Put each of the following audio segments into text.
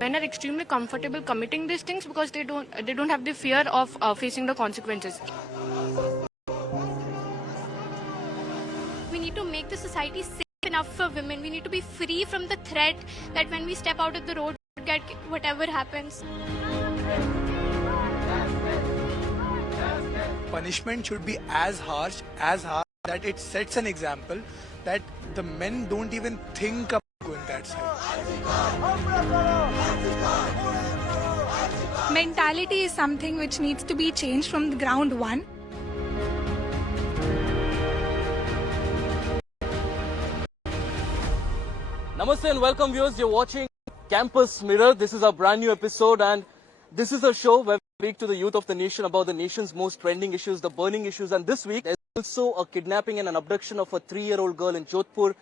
Men are extremely comfortable committing these things because they don't have the fear of facing the consequences. We need to make the society safe enough for women. We need to be free from the threat that when we step out of the road, we get whatever happens. Punishment should be as harsh that it sets an example that the men don't even think about going that side. Mentality is something which needs to be changed from the ground one. Namaste and welcome viewers. You're watching Campus Mirror. This is a brand new episode and this is a show where we speak to the youth of the nation about the nation's most trending issues, the burning issues. And this week there's also a kidnapping and an abduction of a 3-year-old girl in Jodhpur.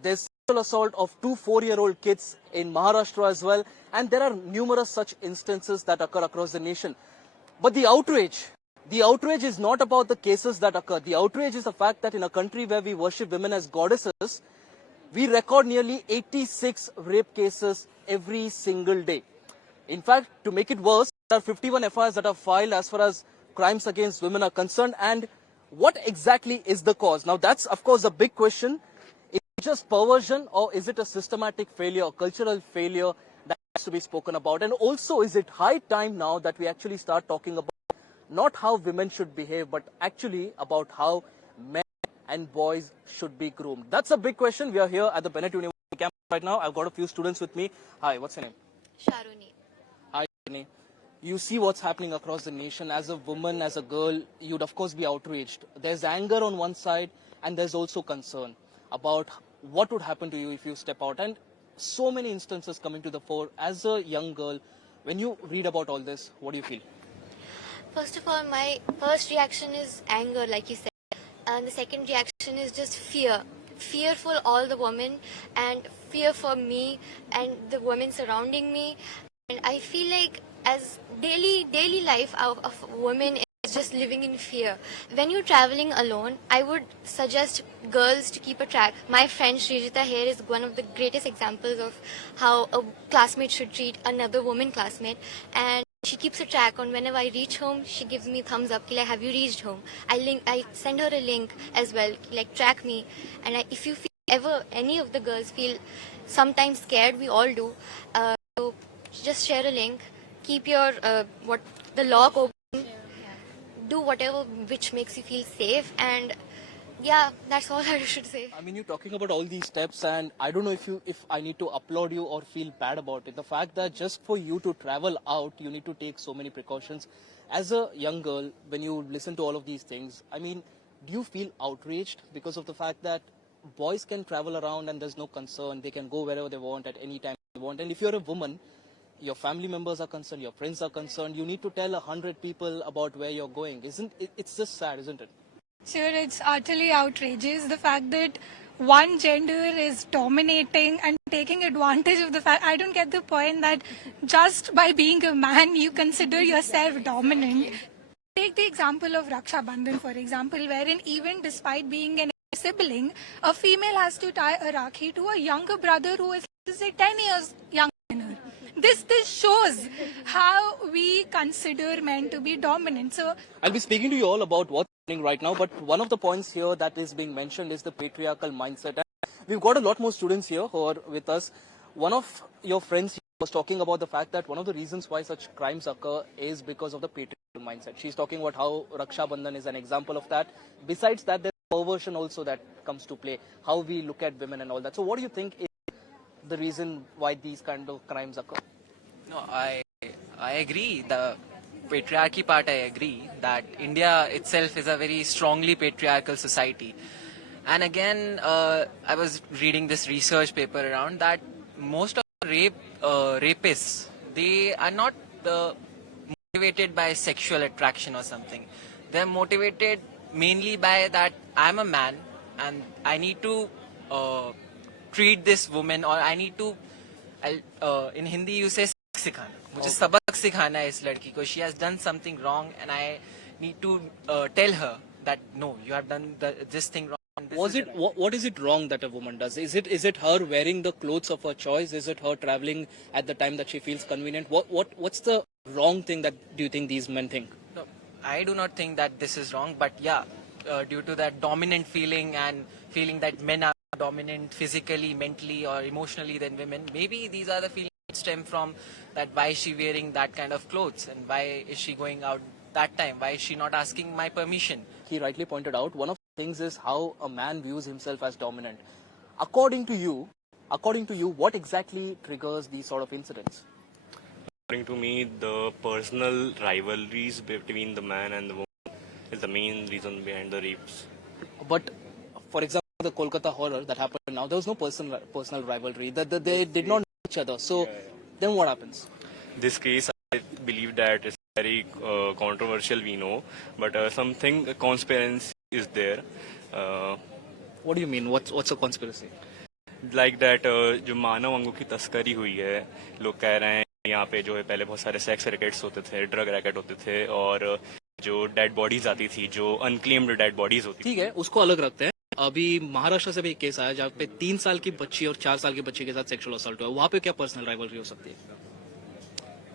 There's sexual assault of 2 4-year-old kids in Maharashtra as well. And there are numerous such instances that occur across the nation. But the outrage is not about the cases that occur. The outrage is the fact that in a country where we worship women as goddesses, we record nearly 86 rape cases every single day. In fact, to make it worse, there are 51 FIRs that are filed as far as crimes against women are concerned. And what exactly is the cause? Now, that's, of course, a big question. Is it just perversion or is it a systematic failure, a cultural failure that has to be spoken about? And also, is it high time now that we actually start talking about not how women should behave, but actually about how men and boys should be groomed? That's a big question. We are here at the Bennett University campus right now. I've got a few students with me. Hi, what's your name? Sharoni. Hi, Sharoni. You see what's happening across the nation. As a woman, as a girl, you'd of course be outraged. There's anger on one side and there's also concern about what would happen to you if you step out. And so many instances coming to the fore. As a young girl, when you read about all this, what do you feel? First of all, my first reaction is anger, like you said. And the second reaction is just fear. Fear for all the women and fear for me and the women surrounding me. And I feel like as daily life of women is just living in fear. When you're traveling alone, I would suggest girls to keep a track. My friend Srijita here is one of the greatest examples of how a classmate should treat another woman classmate. And she keeps a track on whenever I reach home, she gives me thumbs up, like, have you reached home? I send her a link as well, like, track me. And if you feel ever, any of the girls feel sometimes scared, we all do. So just share a link, keep your, the lock open, do whatever which makes you feel safe, and yeah, that's all I should say. I mean, you're talking about all these steps, and I don't know if I need to applaud you or feel bad about it. The fact that just for you to travel out, you need to take so many precautions. As a young girl, when you listen to all of these things, I mean, do you feel outraged because of the fact that boys can travel around and there's no concern, they can go wherever they want at any time they want, and if you're a woman, your family members are concerned, your friends are concerned, you need to tell 100 people about where you're going. It's just sad, isn't it? Sure, it's utterly outrageous. The fact that one gender is dominating and taking advantage of the fact. I don't get the point that just by being a man, you consider yourself dominant. Take the example of Raksha Bandhan, for example, wherein even despite being an sibling, a female has to tie a Rakhi to a younger brother who is, say, 10 years younger than her. This shows how we consider men to be dominant. So I'll be speaking to you all about what's happening right now, but one of the points here that is being mentioned is the patriarchal mindset. And we've got a lot more students here who are with us. One of your friends was talking about the fact that one of the reasons why such crimes occur is because of the patriarchal mindset. She's talking about how Raksha Bandhan is an example of that. Besides that, there's perversion also that comes to play, how we look at women and all that. So what do you think is the reason why these kind of crimes occur? No, I agree. The patriarchy part, I agree that India itself is a very strongly patriarchal society. And again, I was reading this research paper around that most of the rapists, they are not motivated by sexual attraction or something. They're motivated mainly by that I'm a man and I need to treat this woman, or I need to, in Hindi you say सिखाना, मुझे सबक सिखाना है इस लड़की को. She has done something wrong and I need to tell her that no, you have done this thing wrong. What is it wrong that a woman does? Is it her wearing the clothes of her choice? Is it her traveling at the time that she feels convenient? What's the wrong thing that do you think these men think? No, I do not think that this is wrong, but yeah, due to that dominant feeling and feeling that men are dominant physically, mentally, or emotionally than women, maybe these are the feelings that stem from that. Why is she wearing that kind of clothes, and why is she going out that time? Why is she not asking my permission? He rightly pointed out one of the things is how a man views himself as dominant. According to you, what exactly triggers these sort of incidents? According to me, the personal rivalries between the man and the woman is the main reason behind the rapes. But for example, the Kolkata horror that happened now, there was no personal rivalry. They did not know each other. So then what happens? This case, I believe that is very controversial, we know, but something conspiracy is there. What do you mean? What's a conspiracy? Like that, जो मानव अंगों की तस्करी हुई है, लोग कह रहे हैं यहाँ पे जो है पहले बहुत सारे सेक्स रैकेट्स होते थे, ड्रग रैकेट होते थे, और जो डेड बॉडीज आती थी, जो अनक्लेम्ड डेड बॉडीज होती थी. ठीक है, उसको अलग रखते हैं. अभी महाराष्ट्र से भी एक केस आया जहाँ पे 3 साल की बच्ची और 4 साल की बच्ची के साथ सेक्सुअल असॉल्ट हुआ. वहाँ पे क्या पर्सनल राइवलरी हो सकती है?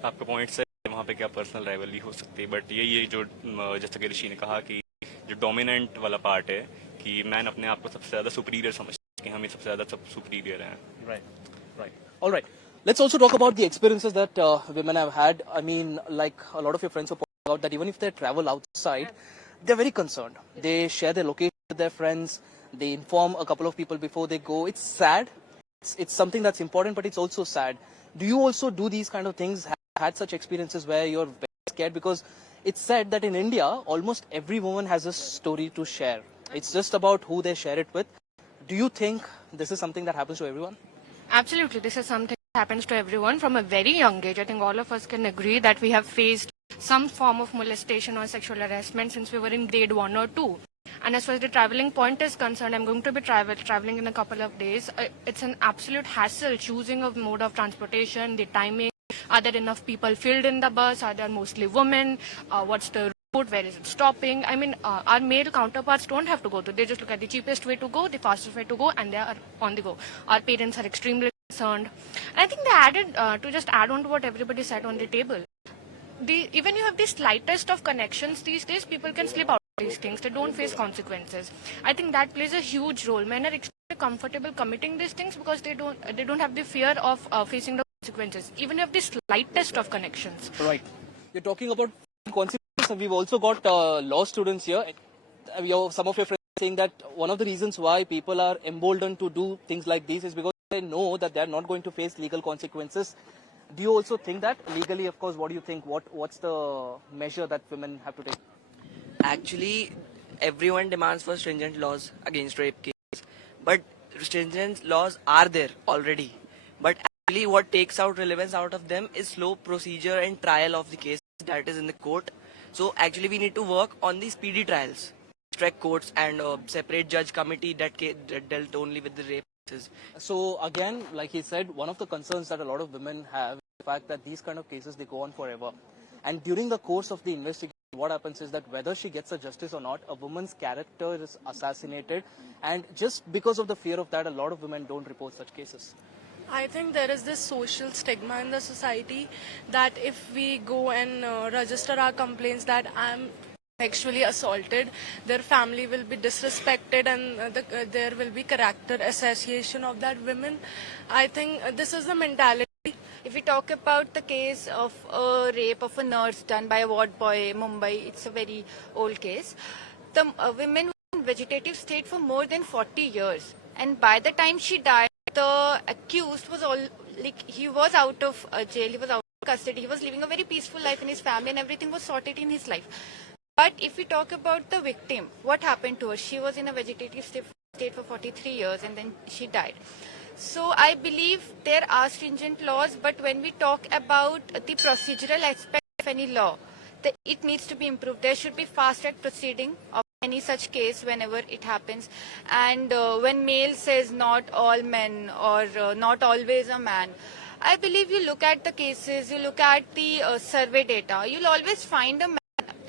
आपका पॉइंट से वहाँ पे क्या पर्सनल राइवलरी हो सकती है, बट यही जो जैसा कि ऋषि ने कहा कि जो डोमिनेंट वाला पार्ट है कि मैन अपने आप को सबसे ज्यादा सुपीरियर समझते हैं कि हम ही सबसे ज्यादा सब सुपीरियर हैं. Right. All right. Let's also talk about the experiences that women have had. I mean, like a lot of your friends have pointed out that even if they travel outside, they're very concerned. They share their location with their friends. They inform a couple of people before they go. It's sad. It's something that's important, but it's also sad. Do you also do these kind of things? Have had such experiences where you're very scared? Because it's said that in India, almost every woman has a story to share. It's just about who they share it with. Do you think this is something that happens to everyone? Absolutely, this is something that happens to everyone from a very young age. I think all of us can agree that we have faced some form of molestation or sexual harassment since we were in grade 1 or 2. And as far as the traveling point is concerned, I'm going to be traveling in a couple of days. It's an absolute hassle choosing a mode of transportation, the timing. Are there enough people filled in the bus? Are there mostly women? What's the route? Where is it stopping? I mean, our male counterparts don't have to go to. They just look at the cheapest way to go, the fastest way to go, and they are on the go. Our parents are extremely concerned. And I think they added, to just add on to what everybody said on the table, even you have the slightest of connections these days, people can slip out of these things. They don't face consequences. I think that plays a huge role. Men are extremely comfortable committing these things because they don't have the fear of facing the consequences. Even if the slightest of connections. Right. You're talking about consequences. We've also got law students here. Some of your friends are saying that one of the reasons why people are emboldened to do things like these is because they know that they're not going to face legal consequences. Do you also think that? Legally, of course, what do you think? What's the measure that women have to take? Actually, everyone demands for stringent laws against rape cases. But stringent laws are there already. But actually what takes out relevance out of them is slow procedure and trial of the case that is in the court. So actually we need to work on the speedy trials, strict courts and separate judge committee that dealt only with the rape cases. So again, like he said, one of the concerns that a lot of women have is the fact that these kind of cases, they go on forever. And during the course of the investigation, what happens is that whether she gets a justice or not, a woman's character is assassinated. And just because of the fear of that, a lot of women don't report such cases. I think there is this social stigma in the society that if we go and register our complaints that I'm sexually assaulted, their family will be disrespected and there will be character association of that women. I think this is the mentality. If we talk about the case of a rape of a nurse done by a ward boy in Mumbai, it's a very old case. The women were in vegetative state for more than 40 years. And by the time she died, the accused was he was out of jail, he was out of custody, he was living a very peaceful life in his family and everything was sorted in his life. But if we talk about the victim, what happened to her? She was in a vegetative state for 43 years and then she died. So I believe there are stringent laws, but when we talk about the procedural aspect of any law, it needs to be improved. There should be fast-track proceeding of any such case whenever it happens. And when male says not all men or not always a man, I believe you look at the cases, you look at the survey data, you'll always find a man,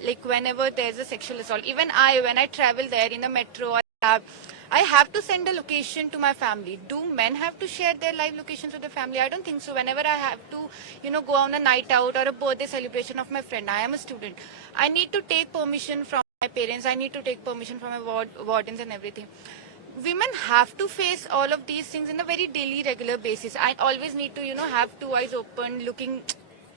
like whenever there's a sexual assault. Even when I travel there in the metro or cab, I have to send a location to my family. Do men have to share their live locations with the family? I don't think so. Whenever I have to, go on a night out or a birthday celebration of my friend, I am a student. I need to take permission from my parents. I need to take permission from my wardens and everything. Women have to face all of these things in a very daily, regular basis. I always need to, have two eyes open, looking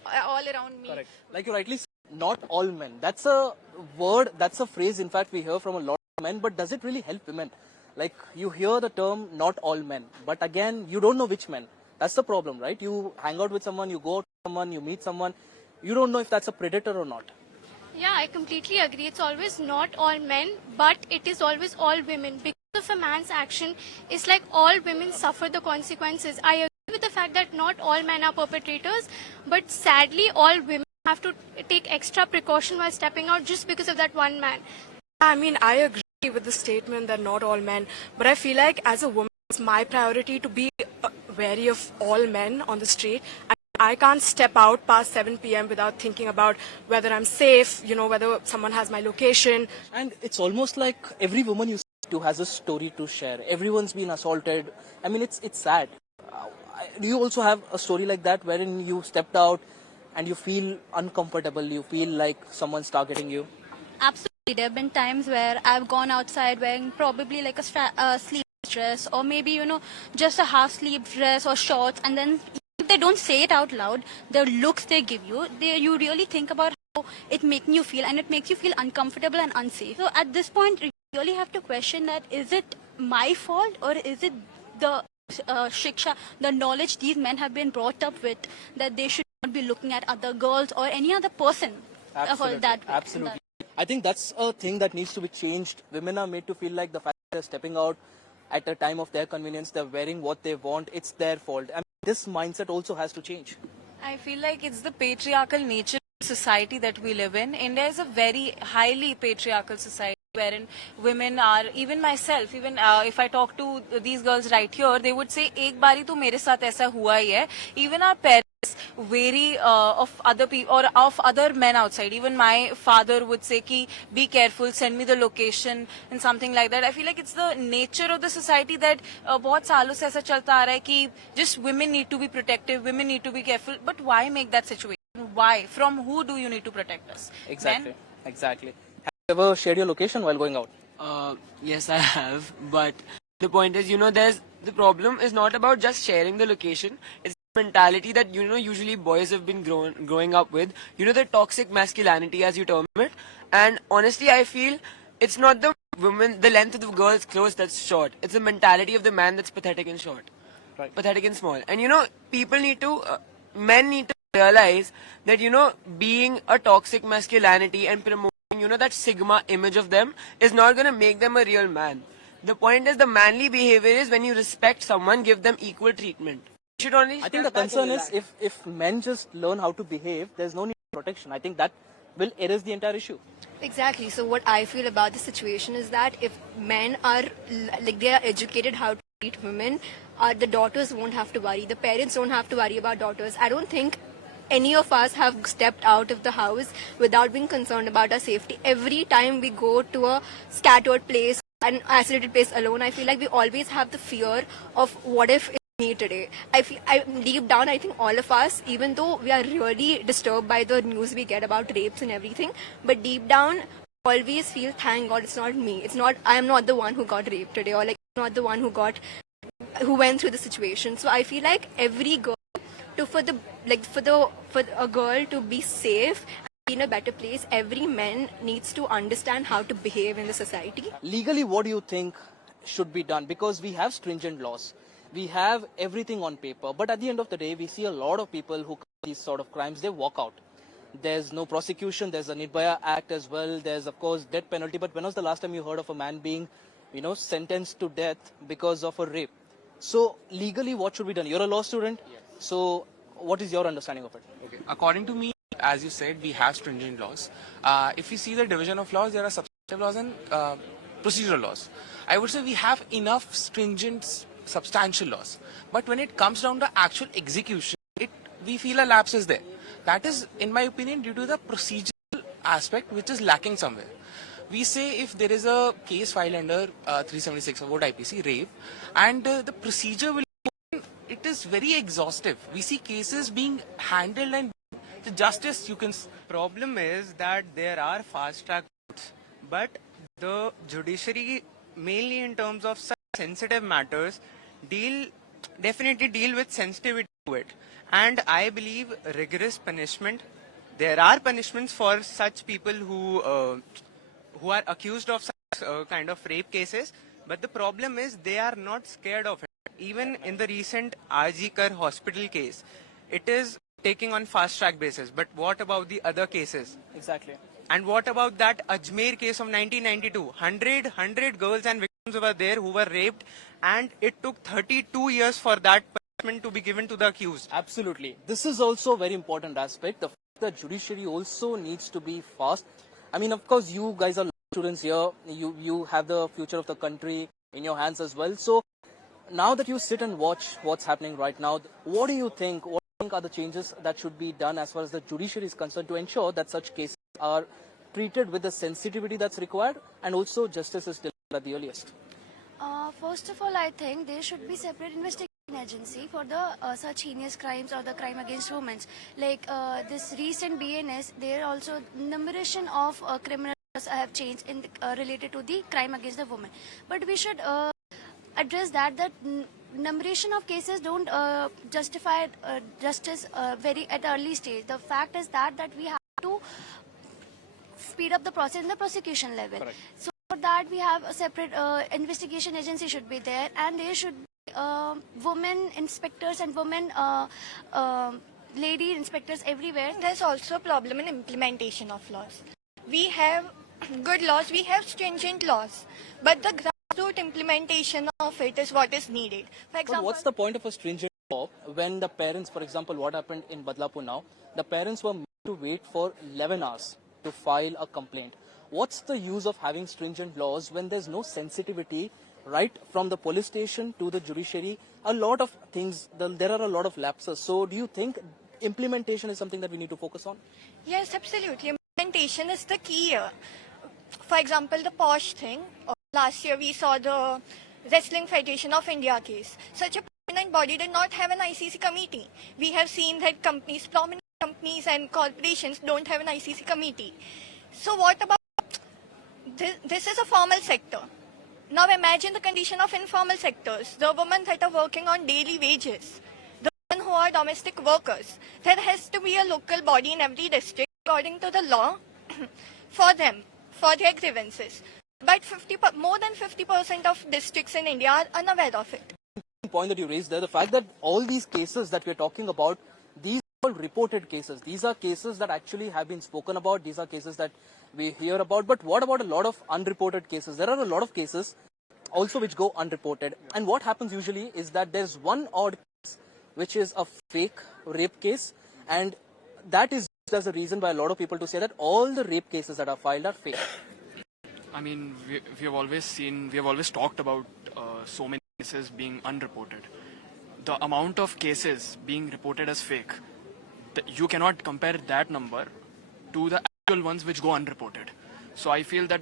all around me. Correct. Like you rightly said, not all men. That's a word, that's a phrase, in fact, we hear from a lot of men, but does it really help women? Like, you hear the term, not all men, but again, you don't know which men. That's the problem, right? You hang out with someone, you go out with someone, you meet someone, you don't know if that's a predator or not. Yeah, I completely agree. It's always not all men, but it is always all women. Because of a man's action, it's like all women suffer the consequences. I agree with the fact that not all men are perpetrators, but sadly, all women have to take extra precaution while stepping out just because of that one man. I mean, I agree with the statement that not all men, but I feel like as a woman, it's my priority to be wary of all men on the street. I can't step out past 7 p.m. without thinking about whether I'm safe, whether someone has my location. And it's almost like every woman you speak to has a story to share. Everyone's been assaulted. I mean, it's sad. Do you also have a story like that wherein you stepped out and you feel uncomfortable, you feel like someone's targeting you? Absolutely. There have been times where I've gone outside wearing probably like a sleeve dress or maybe, just a half-sleeve dress or shorts, and then if they don't say it out loud, the looks they give you, you really think about how it makes you feel, and it makes you feel uncomfortable and unsafe. So at this point, you really have to question that, is it my fault or is it the shiksha, the knowledge these men have been brought up with, that they should not be looking at other girls or any other person for that way. Absolutely. I think that's a thing that needs to be changed. Women are made to feel like the fact that they're stepping out at a time of their convenience, they're wearing what they want, it's their fault. I mean, this mindset also has to change. I feel like it's the patriarchal nature of society that we live in. India is a very highly patriarchal society wherein women are, even myself, even if I talk to these girls right here, they would say, "Ek bari to mere saath aisa hua hi hai." Even our parents vary of other people or of other men outside. Even my father would say ki be careful, send me the location and something like that. I feel like it's the nature of the society that bahut saalon se aisa chalta aa raha hai ki just women need to be protective, women need to be careful. But why make that situation? Why? From who do you need to protect us? Exactly. Men? Exactly. Have you ever shared your location while going out? Yes, I have. But the point is, the problem is not about just sharing the location. It's the mentality that, usually boys have been growing up with. The toxic masculinity, as you term it. And honestly, I feel it's not the length of the girl's clothes that's short. It's the mentality of the man that's pathetic and short. Right. Pathetic and small. And, men need to realize that, being a toxic masculinity and promoting, that sigma image of them is not going to make them a real man. The point is, the manly behavior is when you respect someone, give them equal treatment. You should only. I think the concern is if men just learn how to behave, there's no need for protection. I think that will erase the entire issue. Exactly. So what I feel about the situation is that if men are they are educated how to treat women, the daughters won't have to worry. The parents don't have to worry about daughters. I don't think any of us have stepped out of the house without being concerned about our safety. Every time we go to a scattered place, an isolated place alone, I feel like we always have the fear of what if it's me today. Deep down, I think all of us, even though we are really disturbed by the news we get about rapes and everything, but deep down, always feel, thank God it's not me. I am not the one who got raped today, or not the one who went through the situation. So I feel like every girl, for a girl to be safe and be in a better place, every man needs to understand how to behave in the society. Legally, what do you think should be done? Because we have stringent laws. We have everything on paper. But at the end of the day, we see a lot of people who commit these sort of crimes, they walk out. There's no prosecution. There's a Nirbhaya Act as well. There's, of course, death penalty. But when was the last time you heard of a man being, sentenced to death because of a rape? So legally, what should be done? You're a law student. Yes. So what is your understanding of it? Okay. According to me, as you said, we have stringent laws. If you see the division of laws, there are substantive laws and procedural laws. I would say we have enough stringent, substantial laws. But when it comes down to actual execution, we feel a lapse is there. That is, in my opinion, due to the procedural aspect which is lacking somewhere. we say if there is a case filed under 376 of what IPC, rape, and the procedure will, it is very exhaustive. We see cases being handled and the justice, you can. Problem is that there are fast track courts, but the judiciary, mainly in terms of such sensitive matters, definitely deal with sensitivity to it. And I believe rigorous punishment. There are punishments for such people who are accused of such kind of rape cases, but the problem is they are not scared of it. Even in the recent RG Kar hospital case, it is taking on fast track basis. But what about the other cases? Exactly. And what about that Ajmer case of 1992? 100 girls and victims were there who were raped, and it took 32 years for that punishment to be given to the accused. Absolutely. This is also a very important aspect. The fact that judiciary also needs to be fast. I mean, of course, you guys are students here. You have the future of the country in your hands as well. So now that you sit and watch what's happening right now, what do you think? What do you think are the changes that should be done as far as the judiciary is concerned to ensure that such cases are treated with the sensitivity that's required and also justice is delivered at the earliest? First of all, I think there should be separate investigation agency for the such heinous crimes or the crime against women. Like this recent BNS, there also numeration of criminals have changed in related to the crime against the woman. But we should address that numeration of cases don't justify justice very at early stage. The fact is that we have to speed up the process in the prosecution level. Correct. So for that we have a separate investigation agency should be there, and there should be women inspectors and women lady inspectors everywhere. There's also a problem in implementation of laws. We have good laws, we have stringent laws, but the grassroots implementation of it is what is needed. For But example, what's the point of a stringent law when the parents, for example, what happened in Badlapur now, the parents were made to wait for 11 hours to file a complaint. What's the use of having stringent laws when there's no sensitivity right from the police station to the judiciary? A lot of things, there are a lot of lapses. So do you think implementation is something that we need to focus on? yes, absolutely. Implementation is the key here. For example, the POSH thing. Last year we saw the Wrestling Federation of India case. Such a prominent body did not have an ICC committee. We have seen that prominent companies and corporations don't have an ICC committee. So what about this is a formal sector. Now imagine the condition of informal sectors, the women that are working on daily wages, the women who are domestic workers. There has to be a local body in every district according to the law for them, for their grievances. But more than 50% of districts in India are unaware of it. Point that you raised there, the fact that all these cases that we're talking about, these are all reported cases. These are cases that actually have been spoken about. These are cases that we hear about. But what about a lot of unreported cases? There are a lot of cases also which go unreported. And what happens usually is that there's one odd case which is a fake rape case, and that is used as a reason by a lot of people to say that all the rape cases that are filed are fake. I mean, we have always talked about so many cases being unreported. The amount of cases being reported as fake, you cannot compare that number to the actual ones which go unreported. So I feel that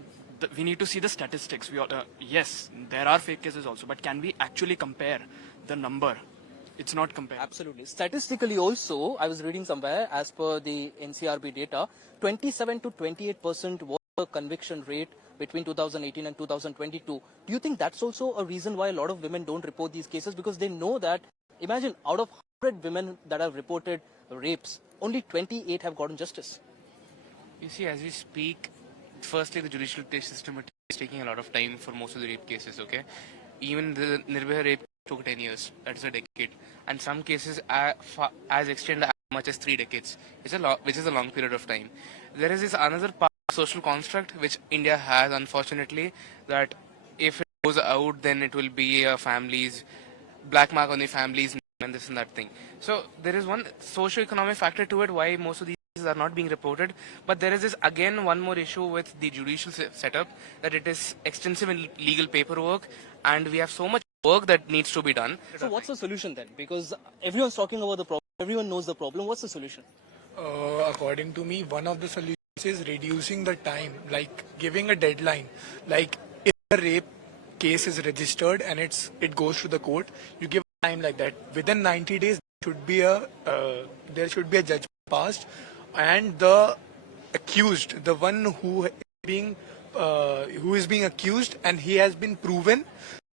we need to see the statistics. Yes, there are fake cases also, but can we actually compare the number? It's not comparable. Absolutely. Statistically also, I was reading somewhere, as per the NCRB data, 27 to 28% was the conviction rate between 2018 and 2022. Do you think that's also a reason why a lot of women don't report these cases? Because they know that, imagine, out of 100 women that have reported rapes, only 28 have gotten justice. You see, as we speak, firstly, the judicial system is taking a lot of time for most of the rape cases, okay? Even the Nirbhaya rape took 10 years, that's a decade. And some cases as extend as much as 3 decades, which is a long period of time. There is this another part of social construct which India has, unfortunately, that if it goes out, then it will be a family's black mark on the family's name and this and that thing. So there is one socio-economic factor to it why most of these cases are not being reported. But there is this again one more issue with the judicial setup, that it is extensive in legal paperwork and we have so much work that needs to be done. So what's the solution then? Because everyone's talking about the problem, everyone knows the problem. What's the solution? According to me, one of the solutions is reducing the time, like giving a deadline. Like if a rape case is registered and it goes to the court, you give a time like that. Within 90 days, there should be a judgment passed, and the accused, the one who is being accused, and he has been proven,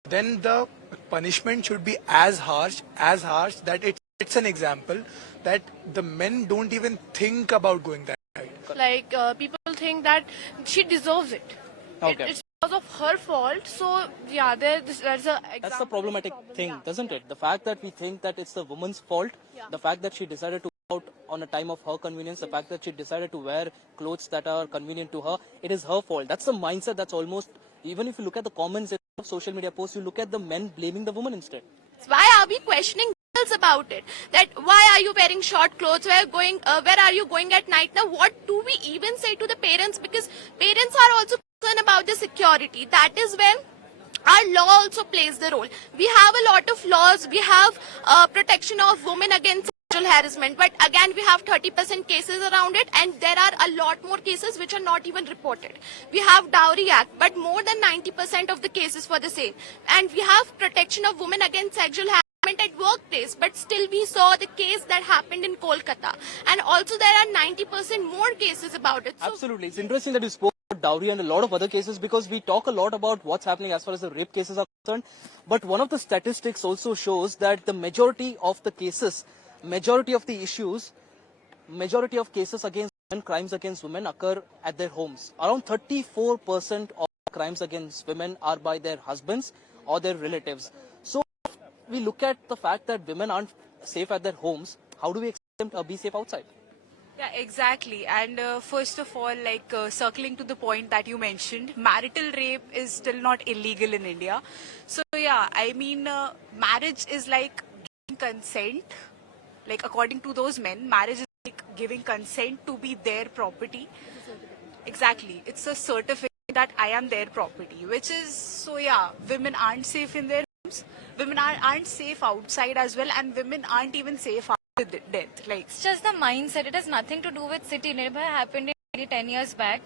then the punishment should be as harsh that it's an example that the men don't even think about going that side. Like people think that she deserves it. Okay. It's because of her fault. So yeah, That's the problematic thing, doesn't it? The fact that we think that it's the woman's fault, the fact that she decided to go out on a time of her convenience, the fact that she decided to wear clothes that are convenient to her, it is her fault. That's the mindset that's almost, even if you look at the comments of social media posts, you look at the men blaming the woman instead. Why are we questioning girls about it? That why are you wearing short clothes? Where are you going at night? Now, what do we even say to the parents? Because parents are also concerned about the security. That is when our law also plays the role. We have a lot of laws. We have protection of women against sexual harassment, but again we have 30% cases around it, and there are a lot more cases which are not even reported. We have Dowry Act, but more than 90% of the cases for the same. And we have protection of women against sexual harassment at workplace, but still we saw the case that happened in Kolkata, and also there are 90% more cases about it. So Absolutely. It's interesting that you spoke about dowry and a lot of other cases, because we talk a lot about what's happening as far as the rape cases are concerned. But one of the statistics also shows that the majority of the cases, majority of the issues, majority of cases against women, crimes against women occur at their homes. Around 34% of crimes against women are by their husbands or their relatives. So we look at the fact that women aren't safe at their homes. How do we expect them to be safe outside? Yeah, exactly. And first of all, circling to the point that you mentioned, marital rape is still not illegal in India. So yeah, I mean, marriage is like giving consent. Like according to those men, marriage is like giving consent to be their property. Exactly. It's a certificate that I am their property, which is, so yeah, women aren't safe in their homes. Women aren't safe outside as well, and women aren't even safe after death. Like, It's just the mindset. It has nothing to do with city. Nirbhaya happened in maybe 10 years back.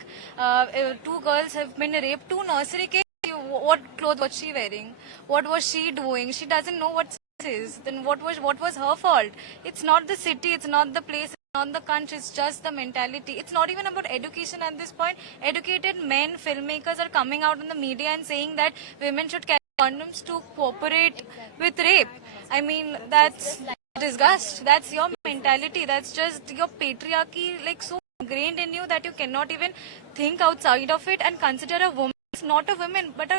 Two girls have been raped. Two nursery kids. What clothes was she wearing? What was she doing? She doesn't know what sex is. Then what was her fault? It's not the city. It's not the place. It's not the country. It's just the mentality. It's not even about education at this point. Educated men, filmmakers are coming out in the media and saying that women should carry condoms to cooperate with rape. I mean, that's disgust. That's your mentality. That's just your patriarchy, like so ingrained in you that you cannot even think outside of it and consider a woman is not a woman but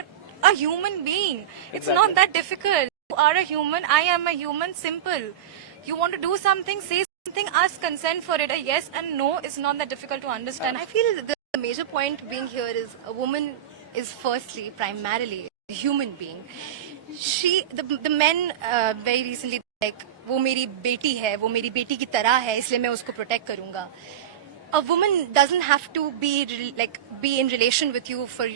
a human being. It's not that difficult. You are a human. I am a human. Simple. You want to do something, say something, ask consent for it. A yes and no is not that difficult to understand. I feel the major point being here is a woman is firstly, primarily, a human being. The men very recently like, वो मेरी बेटी है, वो मेरी बेटी की तरह है, इसलिए मैं उसको protect करूँगा. A woman doesn't have to be in relation with you for,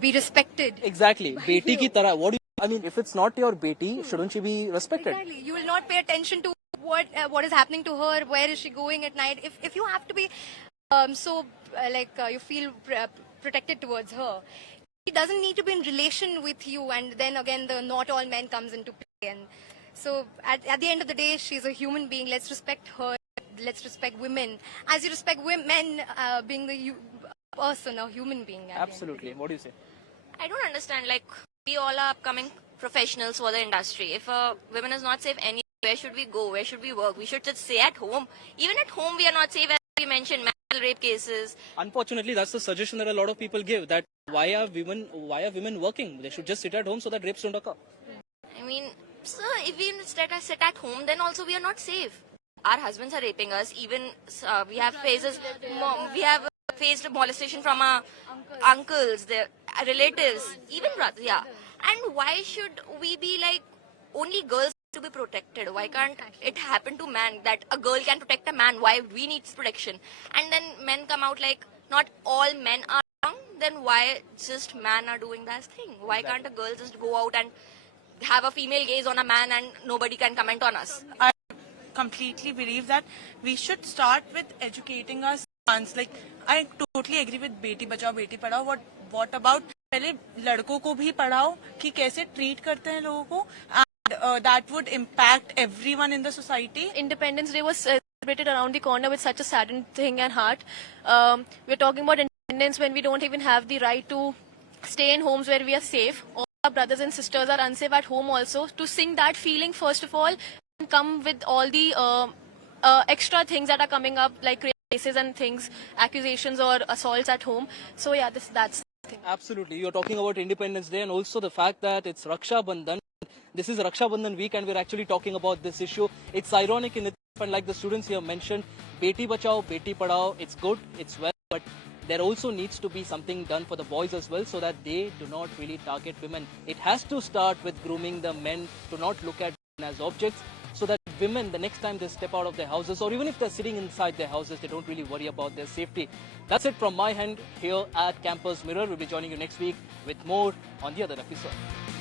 be respected. Exactly. Beti ki tarah. What do you, I mean, if it's not your beti, shouldn't she be respected? Exactly. You will not pay attention to what is happening to her, where is she going at night. If you have to be you feel protected towards her, she doesn't need to be in relation with you, and then again the not all men comes into play. And so at the end of the day, she's a human being. Let's respect her. Let's respect women as you respect men being the person, a human being. Absolutely. What do you say? I don't understand. Like, we all are upcoming professionals for the industry. If a woman is not safe anywhere, where should we go? Where should we work? We should just stay at home. Even at home, we are not safe. As we mentioned, marital rape cases. Unfortunately, that's the suggestion that a lot of people give, that why are women working? They should just sit at home so that rapes don't occur. I mean, sir, if we sit at home, then also we are not safe. Our husbands are raping us. Even we have faced molestation from our uncles, their relatives, even brothers. Yeah. And why should we be like only girls to be protected? Why can't it happen to man that a girl can protect a man? Why we need protection? And then men come out like not all men are wrong. Then why just men are doing that thing? Why can't a girl just go out and have a female gaze on a man and nobody can comment on us? Completely believe that we should start with educating us chance. Like I totally agree with Beti Bachao Beti Padhao. What about पहले लड़कों को भी पढ़ाओ कि कैसे treat करते हैं लोगों को, and that would impact everyone in the society. Independence Day was celebrated around the corner with such a saddened thing and heart. We're talking about independence when we don't even have the right to stay in homes where we are safe. All our brothers and sisters are unsafe at home also. To sing that feeling first of all, and come with all the extra things that are coming up like cases and things, accusations or assaults at home. So yeah, that's the thing. Absolutely. You're talking about Independence Day and also the fact that it's Raksha Bandhan. This is Raksha Bandhan week and we're actually talking about this issue. It's ironic in itself, and like the students here mentioned, Beti Bachao, Beti Padhao, it's good, it's well, but there also needs to be something done for the boys as well so that they do not really target women. It has to start with grooming the men to not look at women as objects, so that women, the next time they step out of their houses, or even if they're sitting inside their houses, they don't really worry about their safety. That's it from my hand here at Campus Mirror. We'll be joining you next week with more on the other episode.